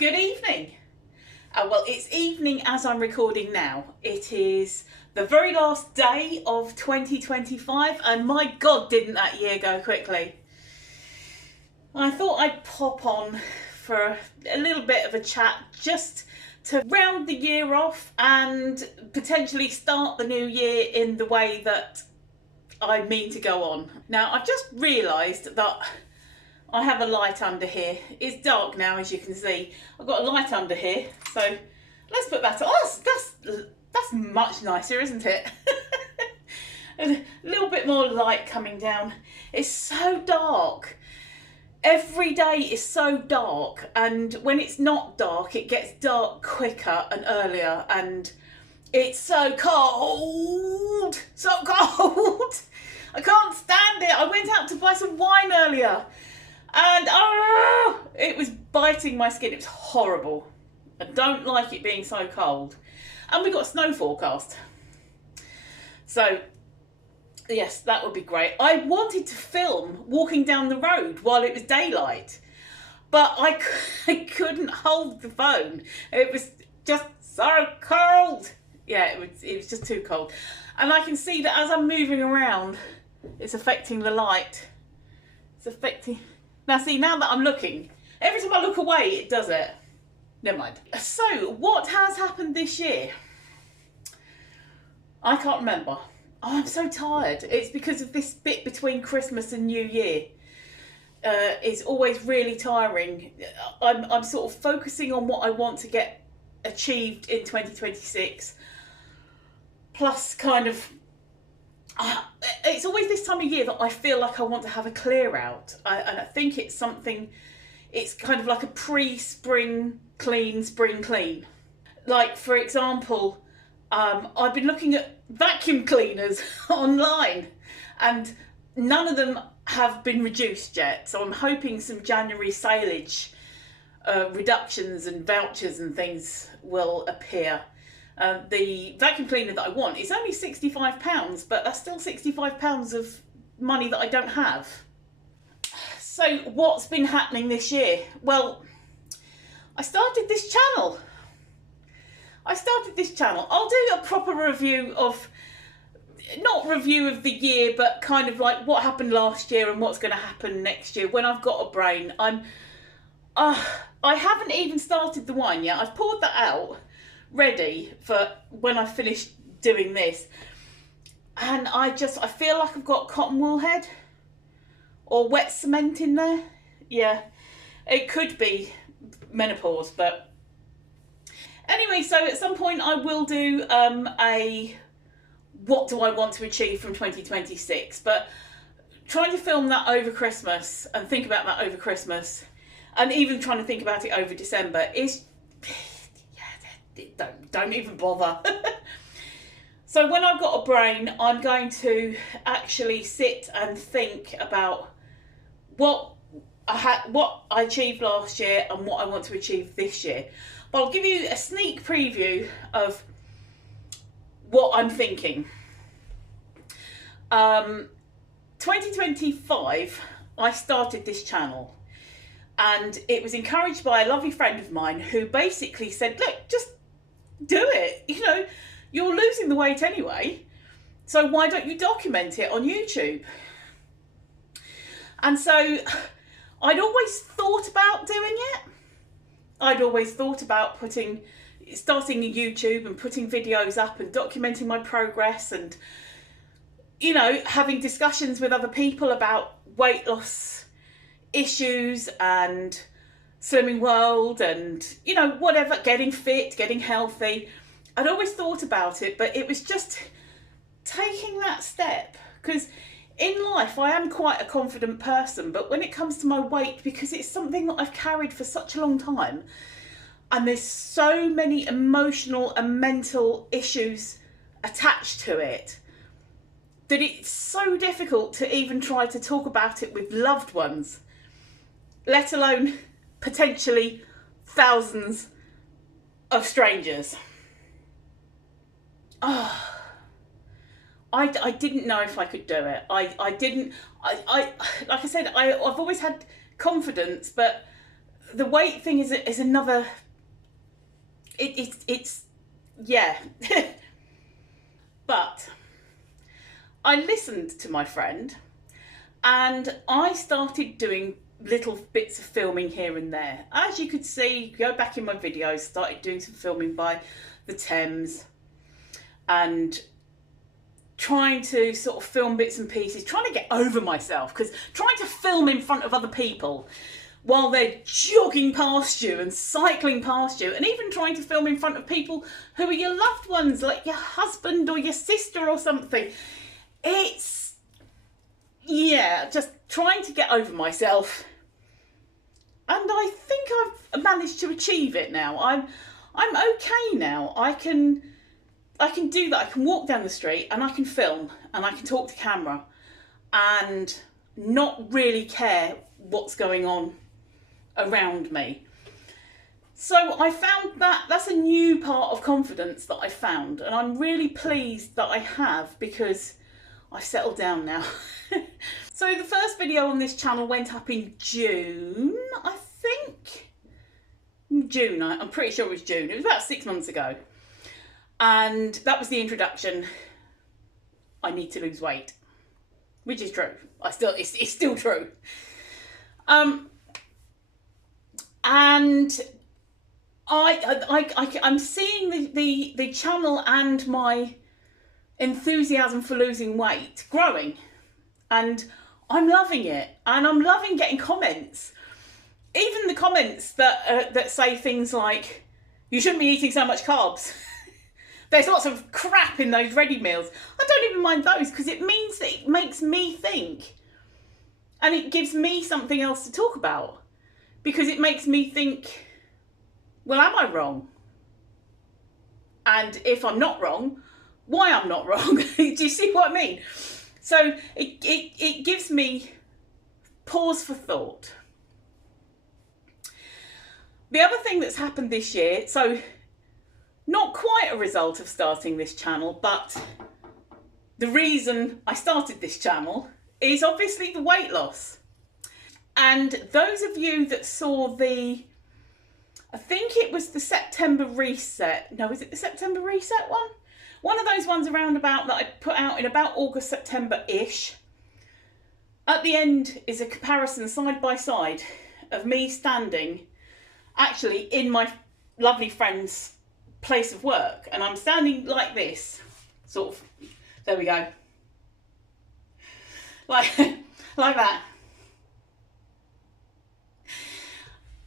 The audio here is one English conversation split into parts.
Good evening. Well, it's evening as I'm recording now. It is the very last day of 2025, and my God, didn't that year go quickly. I thought I'd pop on for a little bit of a chat just to round the year off and potentially start the new year in the way that I mean to go on. Now, I've just realised that I have a light under here. It's dark now, as you can see. I've got a light under here, so let's put that on. Oh, that's much nicer, isn't it? A little bit more light coming down. It's so dark. Every day is so dark, and when it's not dark, it gets dark quicker and earlier, and it's so cold. So cold. I can't stand it. I went out to buy some wine earlier, and it was biting my skin. It was horrible. I don't like it being so cold. And we got a snow forecast. So, yes, that would be great. I wanted to film walking down the road while it was daylight, but I couldn't hold the phone. It was just so cold. Yeah, it was just too cold. And I can see that as I'm moving around, it's affecting the light. It's affecting... Now see, now that I'm looking, every time I look away, it does it. Never mind. So, what has happened this year? I can't remember. Oh, I'm so tired. It's because of this bit between Christmas and New Year. It's always really tiring. I'm sort of focusing on what I want to get achieved in 2026. Plus kind of... it's always this time of year that I feel like I want to have a clear out, and I think it's something, it's kind of like a pre-spring clean, spring clean. Like, for example, I've been looking at vacuum cleaners online, and none of them have been reduced yet, so I'm hoping some January saleage reductions and vouchers and things will appear. The vacuum cleaner that I want is only £65, but that's still £65 of money that I don't have. So what's been happening this year? Well, I started this channel. I'll do a proper review of, not review of the year, but kind of like what happened last year and what's going to happen next year when I've got a brain. I haven't even started the wine yet. I've poured that out, ready for when I finish doing this, and I feel like I've got cotton wool head or wet cement in there. Yeah, it could be menopause, but anyway, so at some point I will do a what do I want to achieve from 2026, but trying to film that over Christmas and think about that over Christmas, and even trying to think about it over December is don't even bother. So when I've got a brain, I'm going to actually sit and think about what I achieved last year and what I want to achieve this year. But I'll give you a sneak preview of what I'm thinking. 2025, I started this channel, and it was encouraged by a lovely friend of mine who basically said, look, just do it. You know, you're losing the weight anyway, so why don't you document it on YouTube? And so I'd always thought about doing it. I'd always thought about starting a YouTube and putting videos up and documenting my progress, and, you know, having discussions with other people about weight loss issues and Slimming World and, you know, whatever, getting fit, getting healthy. I'd always thought about it, but it was just taking that step, because in life I am quite a confident person, but when it comes to my weight, because it's something that I've carried for such a long time, and there's so many emotional and mental issues attached to it, that it's so difficult to even try to talk about it with loved ones, let alone potentially thousands of strangers. Oh, I didn't know if I could do it. I like I said, I've always had confidence, but the weight thing is another, it's yeah. But I listened to my friend and I started doing little bits of filming here and there. As you could see, go back in my videos, started doing some filming by the Thames and trying to sort of film bits and pieces, trying to get over myself, because trying to film in front of other people while they're jogging past you and cycling past you, and even trying to film in front of people who are your loved ones, like your husband or your sister or something. It's, yeah, just trying to get over myself. And I think I've managed to achieve it now. I'm okay now. I can do that. I can walk down the street and I can film and I can talk to camera and not really care what's going on around me. So I found that that's a new part of confidence that I found, and I'm really pleased that I have, because I've settled down now. So the first video on this channel went up in June, I think. June, I'm pretty sure it was June. It was about 6 months ago. And that was the introduction. I need to lose weight, which is true. It's still true. And I'm seeing the channel and my enthusiasm for losing weight growing, and I'm loving it, and I'm loving getting comments, even the comments that say things like, you shouldn't be eating so much carbs. There's lots of crap in those ready meals. I don't even mind those, because it means that it makes me think, and it gives me something else to talk about, because it makes me think, well, am I wrong? And if I'm not wrong, why I'm not wrong? Do you see what I mean? So it gives me pause for thought. The other thing that's happened this year, so not quite a result of starting this channel, but the reason I started this channel is obviously the weight loss. And those of you that saw I think it was the September reset. No, is it the September reset one? One of those ones around about that I put out in about August, September-ish. At the end is a comparison side by side of me standing actually in my lovely friend's place of work. And I'm standing like this, sort of, there we go. Like that.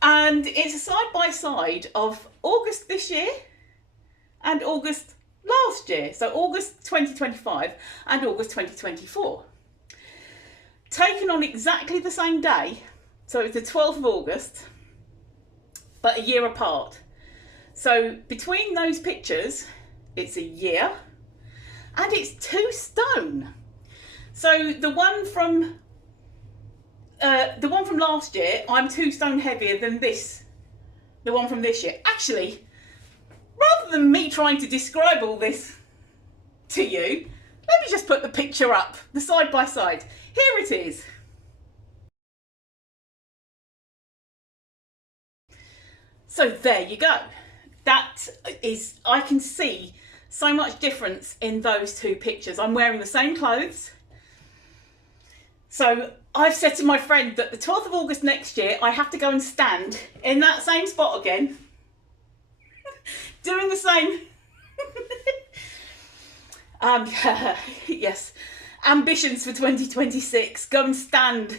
And it's a side by side of August this year and August last year. So August 2025 and August 2024. Taken on exactly the same day. So it's the 12th of August, but a year apart. So between those pictures, it's a year and it's 2 stone. So the one from last year, I'm 2 stone heavier than this, the one from this year. Actually, rather than me trying to describe all this to you, let me just put the picture up, the side by side. Here it is. So there you go. That is, I can see so much difference in those 2 pictures. I'm wearing the same clothes. So I've said to my friend that the 12th of August next year, I have to go and stand in that same spot again, doing the same. Yes, ambitions for 2026, go and stand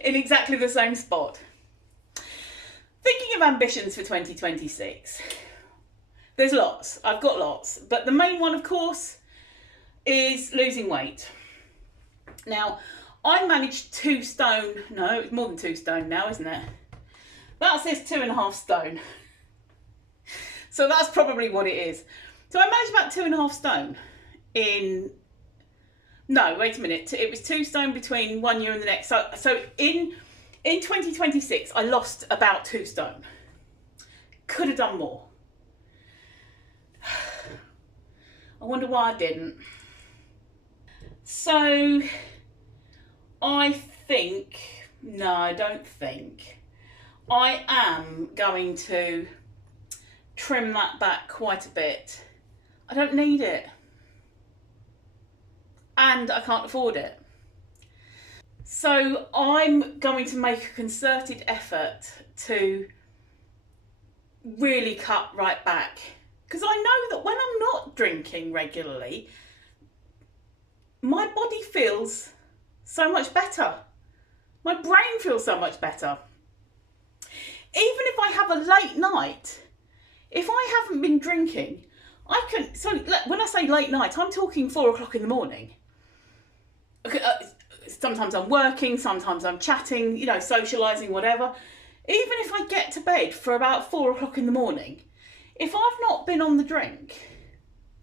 in exactly the same spot. Thinking of ambitions for 2026, there's lots, I've got lots, but the main one, of course, is losing weight. Now, I managed 2 stone, no, it's more than 2 stone now, isn't it? That says 2.5 stone. So that's probably what it is. So I managed about 2.5 stone in, no, wait a minute, it was 2 stone between 1 year and the next. So in 2026, I lost about 2 stone. Could have done more. I wonder why I didn't. So I think No, I don't think. I am going to trim that back quite a bit. I don't need it. And I can't afford it. So I'm going to make a concerted effort to really cut right back. Because I know that when I'm not drinking regularly, my body feels so much better. My brain feels so much better. Even if I have a late night, if I haven't been drinking, I can, so when I say late night, I'm talking 4 o'clock in the morning. Sometimes I'm working, sometimes I'm chatting, you know, socialising, whatever. Even if I get to bed for about 4 o'clock in the morning, if I've not been on the drink,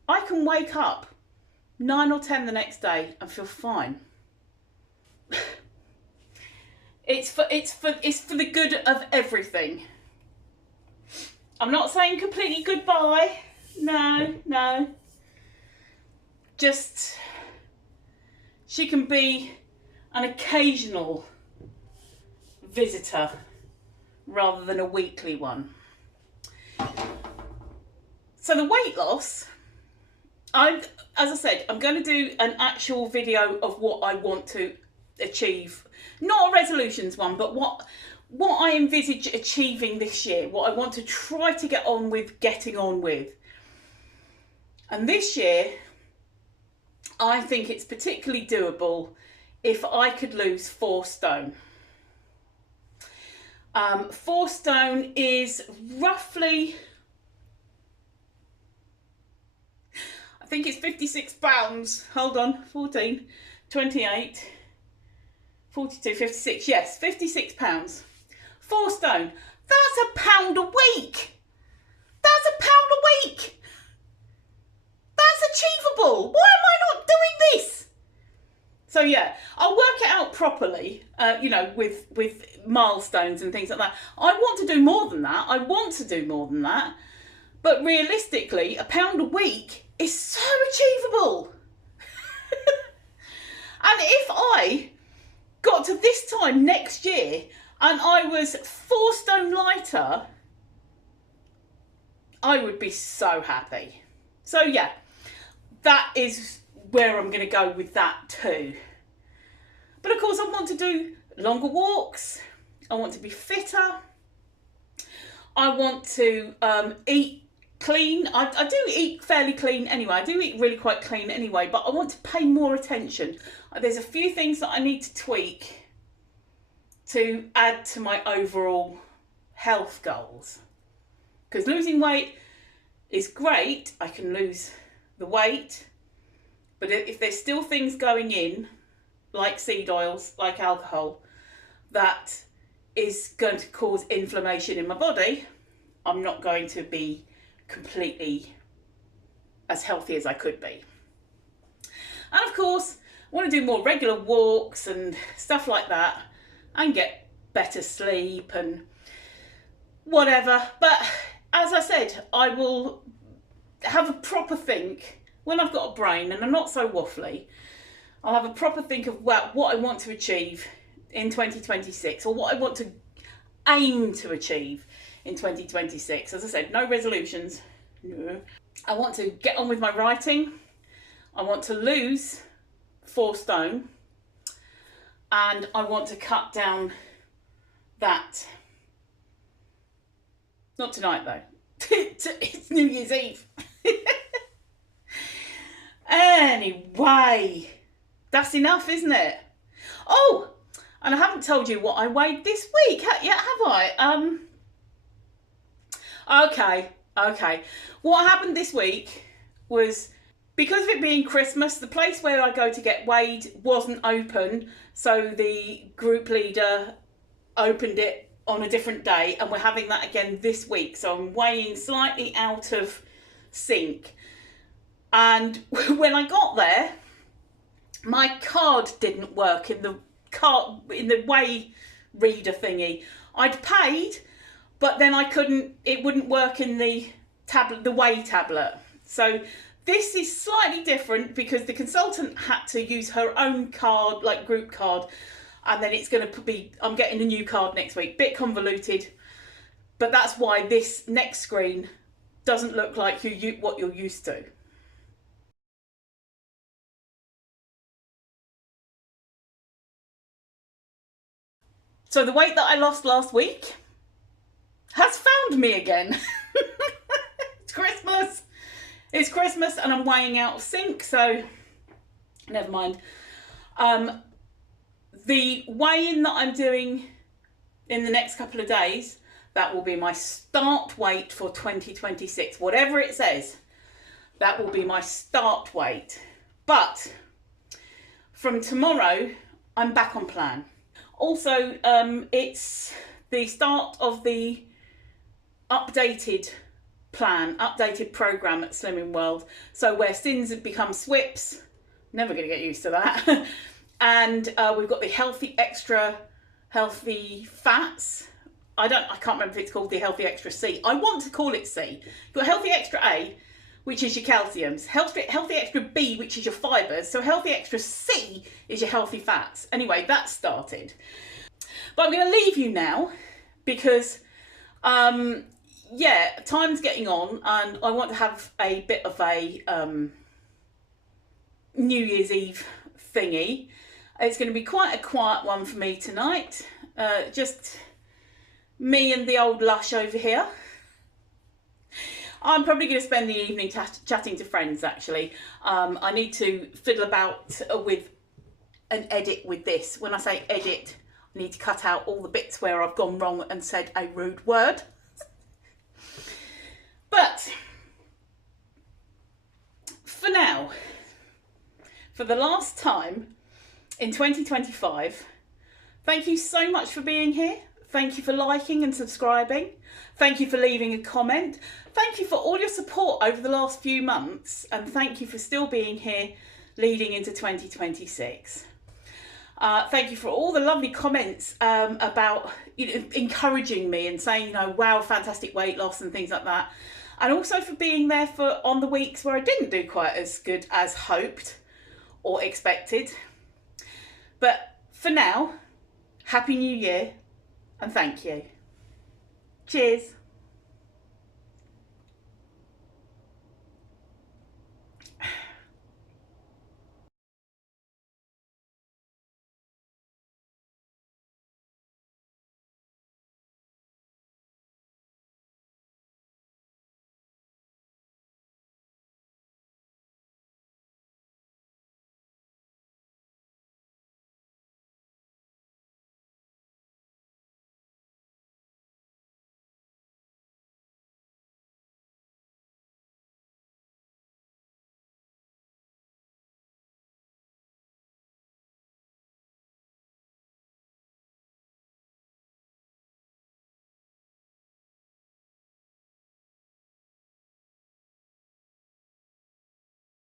I can wake up 9 or 10 the next day and feel fine. It's for the good of everything. I'm not saying completely goodbye. No. Just, she can be an occasional visitor rather than a weekly one. So the weight loss, as I said, I'm going to do an actual video of what I want to achieve. Not a resolutions one, but what I envisage achieving this year, what I want to try to get on with, getting on with. And this year, I think it's particularly doable if I could lose 4 stone. 4 stone is roughly, I think it's 56 pounds. Hold on, 14, 28, 42, 56. Yes, 56 pounds. 4 stone. That's £1 a week. That's £1 a week. That's achievable. Why am I not doing this? So yeah, I'll work it out properly, you know, with milestones and things like that. I want to do more than that. But realistically, £1 a week is so achievable. And if I got to this time next year and I was 4 stone lighter, I would be so happy. So yeah, that is where I'm going to go with that too. But of course I want to do longer walks. I want to be fitter. I want to eat clean. I do eat fairly clean anyway. I do eat really quite clean anyway, but I want to pay more attention. There's a few things that I need to tweak to add to my overall health goals. Because losing weight is great. I can lose the weight. But if there's still things going in, like seed oils, like alcohol, that is going to cause inflammation in my body, I'm not going to be completely as healthy as I could be. And of course, I want to do more regular walks and stuff like that and get better sleep and whatever. But as I said, I will have a proper think when I've got a brain and I'm not so waffly. I'll have a proper think of what I want to achieve in 2026, or what I want to aim to achieve in 2026. As I said, no resolutions. No. I want to get on with my writing. I want to lose 4 stone. And I want to cut down that. Not tonight though. It's New Year's Eve. Anyway, that's enough, isn't it? Oh, and I haven't told you what I weighed this week yet, have I? Okay. What happened this week was, because of it being Christmas, the place where I go to get weighed wasn't open, so the group leader opened it on a different day, and we're having that again this week. So I'm weighing slightly out of sync. And when I got there, my card didn't work in the weigh reader thingy. I'd paid, but then it wouldn't work in the weigh tablet. So this is slightly different because the consultant had to use her own card, like group card, and then it's going to be, I'm getting a new card next week. Bit convoluted, but that's why this next screen doesn't look like what you're used to. So the weight that I lost last week has found me again. It's Christmas. It's Christmas and I'm weighing out of sync, so never mind. The weigh-in that I'm doing in the next couple of days, that will be my start weight for 2026. Whatever it says, that will be my start weight. But from tomorrow, I'm back on plan. Also, it's the start of the updated plan, updated program at Slimming World. So where Sins have become SWIPs, never going to get used to that. And we've got the healthy extra, healthy fats. I can't remember if it's called the healthy extra C. I want to call it C. You've got healthy extra A, which is your calciums. Healthy extra B, which is your fibres. So healthy extra C is your healthy fats. Anyway, that started. But I'm going to leave you now because, yeah, time's getting on and I want to have a bit of a New Year's Eve thingy. It's going to be quite a quiet one for me tonight. Just me and the old lush over here. I'm probably going to spend the evening chatting to friends, actually. I need to fiddle about with an edit with this. When I say edit, I need to cut out all the bits where I've gone wrong and said a rude word. But for now, for the last time in 2025, thank you so much for being here. Thank you for liking and subscribing. Thank you for leaving a comment. Thank you for all your support over the last few months. And thank you for still being here leading into 2026. Thank you for all the lovely comments about encouraging me and saying, wow, fantastic weight loss and things like that. And also for being there on the weeks where I didn't do quite as good as hoped or expected. But for now, Happy New Year and thank you. Cheers.